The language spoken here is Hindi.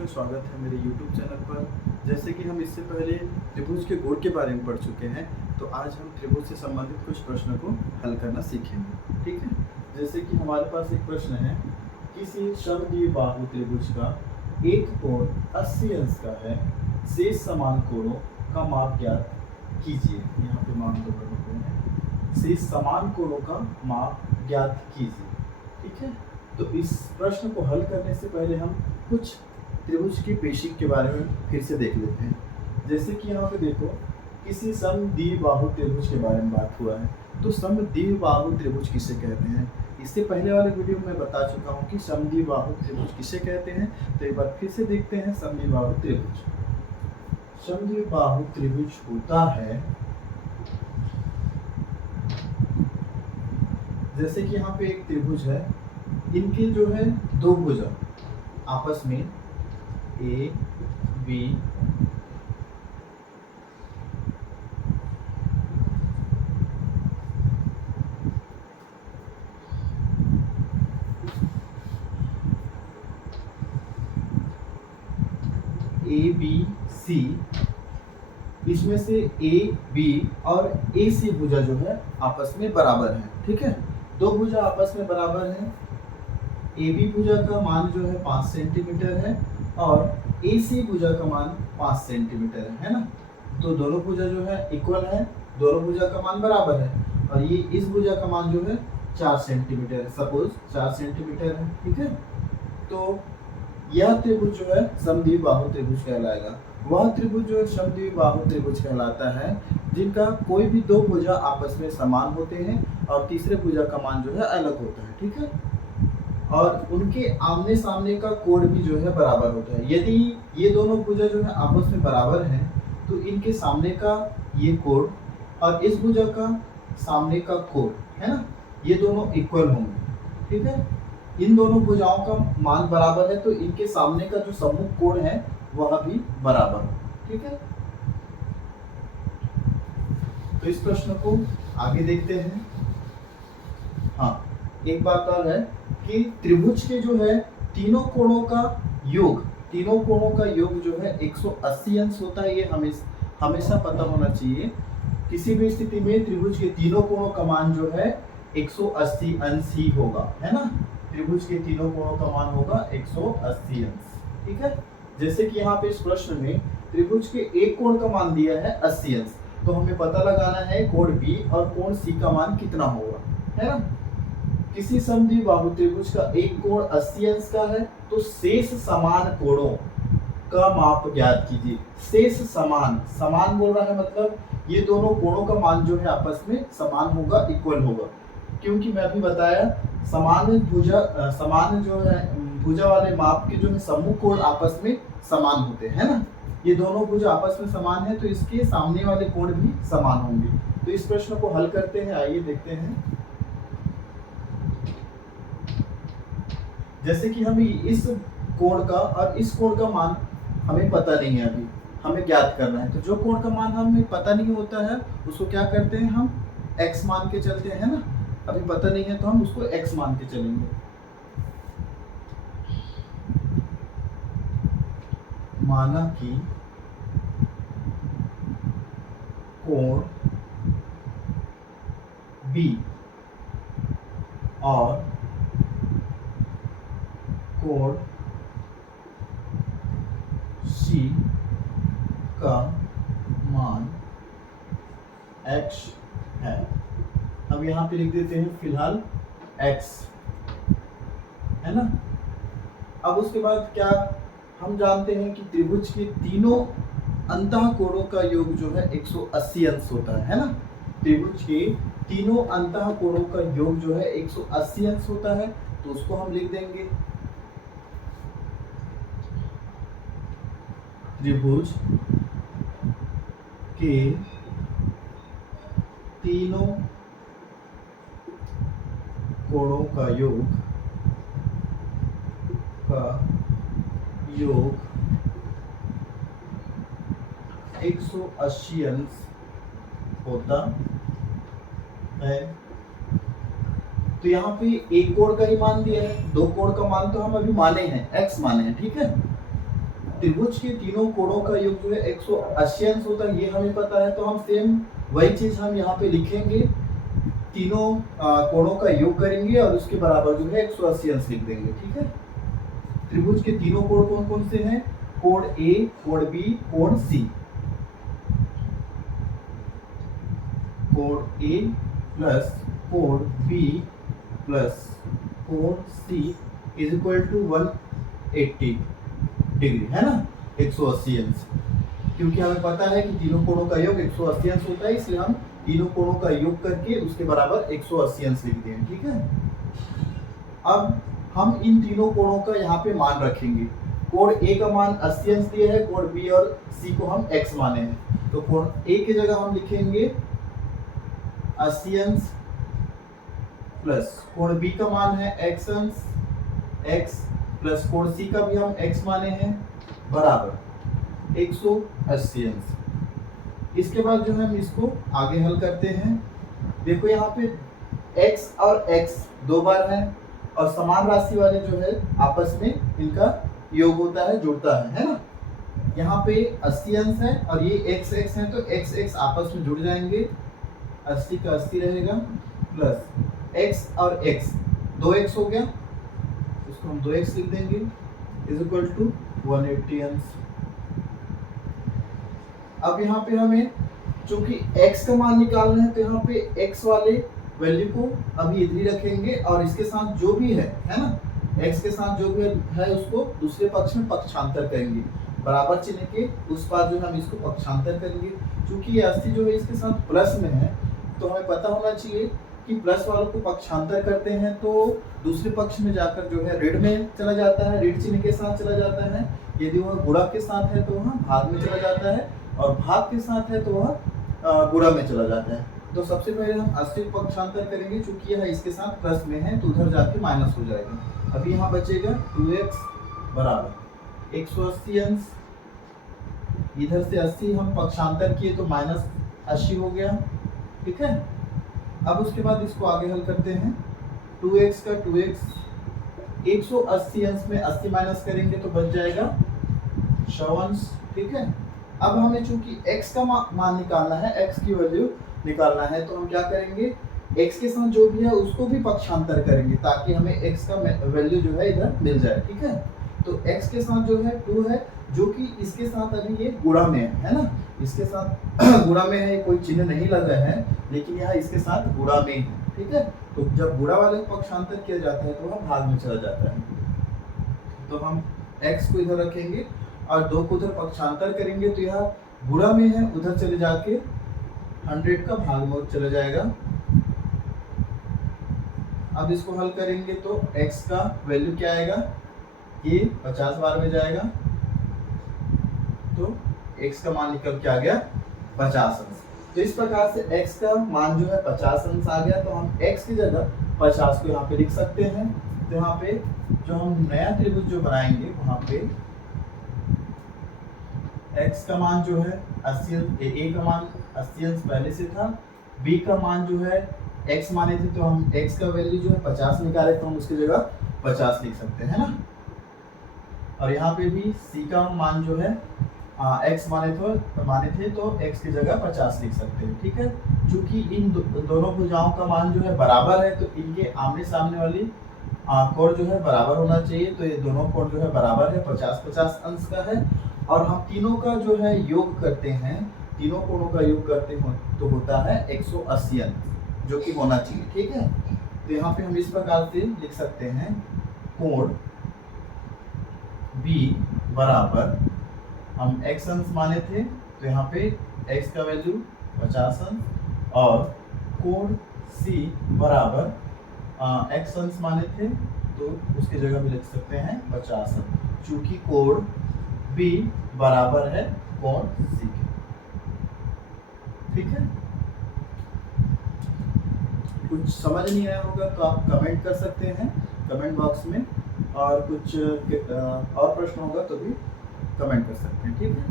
का स्वागत है मेरे YouTube चैनल पर। जैसे कि हम इससे पहले त्रिभुज के गुण के बारे में पढ़ चुके हैं, तो आज हम त्रिभुज से संबंधित कुछ प्रश्नों को हल करना सीखेंगे। ठीक है, जैसे कि हमारे पास एक प्रश्न है, किसी समद्विबाहु त्रिभुज का एक कोण 80 अंश का है, शेष समान कोणों का माप ज्ञात कीजिए। यहाँ पे मान तो होते हैं, शेष समान कोणों का माप ज्ञात कीजिए। ठीक है, तो इस प्रश्न को हल करने से पहले हम कुछ त्रिभुज की बेसिक के बारे में फिर से देख लेते हैं। जैसे कि यहाँ पे देखो, किसी समद्विबाहु त्रिभुज के बारे में बात हुआ है, तो समद्विबाहु त्रिभुज किसे कहते हैं? इससे पहले वाले वीडियो में बता चुका हूँ कि समद्विबाहु त्रिभुज किसे कहते हैं। तो एक बार फिर से देखते हैं समद्विबाहु त्रिभुज। समद्विबाहु त्रिभुज होता है, जैसे कि यहाँ पे एक त्रिभुज है, इनके जो है दो भुजा आपस में ए बी सी, इसमें से ए बी और ए सी भुजा जो है आपस में बराबर है। ठीक है, दो भुजा आपस में बराबर है। ए बी भुजा का मान जो है 5 सेंटीमीटर है और ए सी भुजा का मान 5 सेंटीमीटर है ना। तो दोनों भुजा जो है इक्वल है, दोनों भुजा का मान बराबर है, और ये इस भुजा का मान जो है 4 सेंटीमीटर है, सपोज 4 सेंटीमीटर है। ठीक है, तो यह त्रिभुज जो है समद्विबाहु त्रिभुज कहलाएगा। वह त्रिभुज जो है समद्विबाहु त्रिभुज कहलाता है जिनका कोई भी दो भुजा आपस में समान होते हैं और तीसरे भुजा का मान जो है अलग होता है। ठीक है, और उनके आमने सामने का कोण भी जो है बराबर होता है। यदि ये दोनों भुजा जो है आपस में बराबर हैं, तो इनके सामने का ये कोण और इस भुजा का सामने का कोण है ना, ये दोनों इक्वल होंगे। ठीक है, इन दोनों भुजाओं का मान बराबर है, तो इनके सामने का जो सम्मुख कोण है वह भी बराबर हो। ठीक है, तो इस प्रश्न को आगे देखते हैं। हाँ, एक बात और है कि त्रिभुज के जो है तीनों कोणों का योग, तीनों कोणों का योग जो है 180 अंश होता है। ये हमेशा पता होना चाहिए। किसी भी स्थिति में त्रिभुज के तीनों कोणों का मान जो है 180 अंश ही होगा, है ना। त्रिभुज के तीनों कोणों का मान होगा 180 अंश। ठीक है, जैसे कि यहाँ पे इस प्रश्न में त्रिभुज के एक कोण का मान दिया है 80 अंश, तो हमें पता लगाना है कोण बी और कोण सी का मान कितना होगा, है ना। किसी समद्विबाहु त्रिभुज का एक कोण 80 अंश का है, तो शेष समान कोणों का माप ज्ञात कीजिए। शेष समान, समान बोल रहा है मतलब ये दोनों कोणों का मान जो है आपस में समान होगा, इक्वल होगा। क्योंकि मैं अभी बताया समान जो है भुजा वाले माप के जो है सम्मुख कोण आपस में समान होते हैं ना। ये दोनों भुजा आपस में समान है, तो इसके सामने वाले कोण भी समान होंगे। तो इस प्रश्न को हल करते हैं, आइए देखते हैं। जैसे कि हमें इस कोण का और इस कोण का मान हमें पता नहीं है, अभी हमें ज्ञात करना है। तो जो कोण का मान हमें पता नहीं होता है उसको क्या करते हैं, हम x मान के चलते हैं ना। अभी पता नहीं है तो हम उसको x मान के चलेंगे। माना कि कोण B और कोण C का मान x है। अब यहाँ पे लिख देते हैं फिलहाल x, है ना। अब उसके बाद क्या हम जानते हैं कि त्रिभुज के तीनों अंतः कोणों का योग जो है 180 अंश होता है ना। त्रिभुज के तीनों अंतः कोणों का योग जो है 180 अंश होता है, तो उसको हम लिख देंगे त्रिभुज के तीनों कोणों का योग 180 अंश होता है। तो यहाँ पे एक कोण का ही मान दिया है, दो कोण का मान तो हम अभी माने हैं, x माने हैं। ठीक है, त्रिभुज के तीनों कोणों का योग जो है 180 अंश होता है, ये हमें पता है। तो हम सेम वही चीज हम यहाँ पे लिखेंगे, तीनों कोणों का योग करेंगे और उसके बराबर जो है 180 अंश लिख देंगे। ठीक है, त्रिभुज के तीनों कोण कौन कौन से हैं? कोण ए, कोण बी, कोण सी। कोण ए प्लस कोण बी प्लस कोण सी इज इक्वल टू 180 डिग्री, है ना, 180 अंश। क्योंकि हमें पता है कि तीनों कोणों का योग 180 अंश होता है, इसलिए हम तीनों कोणों का योग करके उसके बराबर 180 अंश लिख दिए। ठीक है, अब हम इन तीनों कोणों का यहाँ पे मान रखेंगे। कोण ए का मान 80 अंश दिया है, कोण बी और सी को हम x माने हैं, तो कोण ए की जगह हम लिखेंगे 80 अंश प्लस कोण बी का मान है x अंश, x प्लस कोण सी का भी हम x माने हैं बराबर 180 अंश। इसके बाद जो है हम इसको आगे हल करते हैं। देखो यहाँ पे x और x दो बार है और समान राशि वाले जो है आपस में इनका योग होता है, जुड़ता है ना। यहाँ पे 80 अंश है और ये x x है, तो x x आपस में जुड़ जाएंगे, 80 का 80 रहेगा प्लस x और x 2x हो गया, इसको हम 2x लिख देंगे इज इक्वल टू 180 अंश। अब यहाँ पे हमें चूंकि x का मान निकालना है, तो यहाँ पे x वाले वैल्यू को अभी इधर ही रखेंगे और इसके साथ जो भी है ना, x के साथ जो भी है उसको दूसरे पक्ष में पक्षांतर करेंगे, बराबर चिन्ह के उस पार जो है हम इसको पक्षांतर करेंगे। क्योंकि ये 80 जो है इसके साथ प्लस में है, तो हमें पता होना चाहिए कि प्लस वालों को पक्षांतर करते हैं तो दूसरे पक्ष में जाकर जो है ऋण में चला जाता है, ऋण चिन्ह के साथ चला जाता है। यदि वह गुणा के साथ है तो वह भाग में चला जाता है, और भाग के साथ है तो वह गुणा में चला जाता है। तो सबसे पहले हम 80 को पक्षांतर करेंगे, चूंकि यह इसके साथ प्लस में है तो उधर जाके माइनस हो जाएगा। अभी यहाँ बचेगा 2x बराबर 180 अंश, इधर से 80 हम पक्षांतर किए तो माइनस 80 हो गया। ठीक है, अब उसके बाद इसको आगे हल करते हैं। 2x का 2x 180 अंश में 80 माइनस करेंगे तो बच जाएगा 100 अंश। ठीक है, अब हमें चूंकि x का मान निकालना है, x की वैल्यू निकालना है, तो हम क्या करेंगे, x के साथ जो भी है उसको भी पक्षांतर करेंगे ताकि हमें x का वैल्यू जो है इधर मिल जाए। ठीक है, तो x के साथ जो है 2 है, जो कि इसके साथ अभी ये गुणा में है ना, इसके साथ गुणा में है, कोई चिन्ह नहीं लगा है, लेकिन यह इसके साथ गुणा में है। ठीक है, तो जब गुणा वाले पक्षांतर किया जाता है तो वह भाग में चला जाता है। तो हम x को इधर रखेंगे और 2 को उधर पक्षांतर करेंगे, तो यह गुणा में है, उधर चले जाके 100 का भाग में चला जाएगा। अब इसको हल करेंगे तो x का वैल्यू क्या आएगा, ये 50 बार में जाएगा, तो x का मान निकल के आ गया 50 अंश। तो इस प्रकार से x का मान जो है 50 अंश आ गया, तो हम x की जगह 50 को यहाँ पे लिख सकते हैं। तो यहाँ पे जो हम नया त्रिभुज जो बनाएंगे वहां पे x का मान जो है 80 अंश, a का मान 80 अंश पहले से था, b का मान जो है x माने थे, तो हम x का वैल्यू जो है 50 निकाले, तो हम उसकी जगह 50 लिख सकते हैं ना। और यहाँ पे भी c का मान जो है x माने थे तो x की जगह 50 लिख सकते हैं। ठीक है, चूंकि इन दोनों भुजाओं का मान जो है बराबर है, तो इनके आमने सामने वाली कोण जो है बराबर होना चाहिए, तो ये दोनों कोण जो है बराबर है, 50-50 अंश का है। और हम तीनों का जो है योग करते हैं, तीनों कोणों का योग करते हो तो होता है 180 अंश, जो कि होना चाहिए। ठीक है, तो यहाँ पे हम इस प्रकार से लिख सकते हैं, कोण B बराबर, हम x अंश माने थे तो यहाँ पे x का वैल्यू 50 अंश, और कोण C बराबर x अंश माने थे तो उसकी जगह भी लिख सकते हैं 50 अंश, चूंकि कोण B बराबर है कोण C के। ठीक है, कुछ समझ नहीं आया होगा तो आप कमेंट कर सकते हैं कमेंट बॉक्स में, और कुछ और प्रश्न होगा तो भी कमेंट कर सकते हैं। ठीक है।